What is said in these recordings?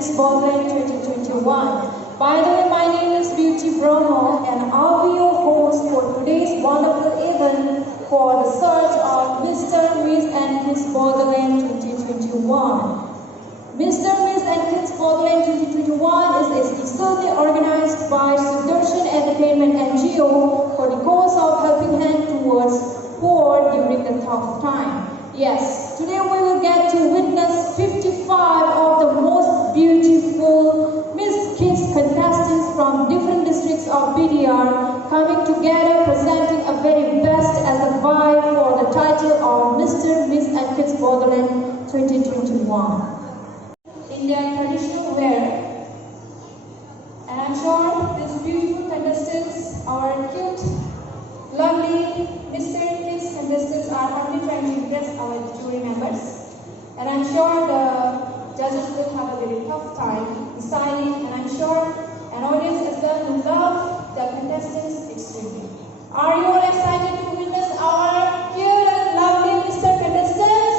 Kids Bodoland 2021. By the way, my name is Beauty Bromo and I'll be your host for today's wonderful event for the search of Mr. Miss and Kids Bodoland 2021. Mr. Miss and Kids Bodoland 2021 is exclusively organized by Sudarshan Entertainment NGO for the cause of helping hand towards poor during the tough time. Yes, today we will get to witness 55 of the most beautiful Miss Kids contestants from different districts of BDR coming together presenting a very best as a vibe for the title of Mr. Miss and Kids Bodoland 2021. In their traditional wear, and I'm sure these beautiful contestants, our cute, lovely Mr. Kids contestants are happily trying to impress our jury members. And I'm sure the judges will have a very tough time deciding, and I'm sure an audience as well will love the contestants extremely. Are you all excited to witness our cute and lovely Mr. contestants?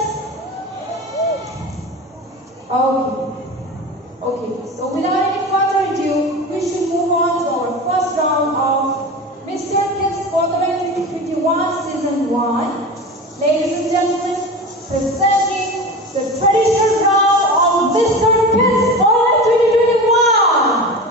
Okay, so without any further ado, we should move on to our first round of Mr. Kids Bodoland 2021 Season 1. Ladies and gentlemen, presenting the traditional round of Mr. Kids Bodoland 2021.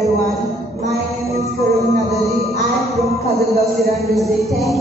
everyone. My name is Gawrang. I am from Sudarshan district. Thank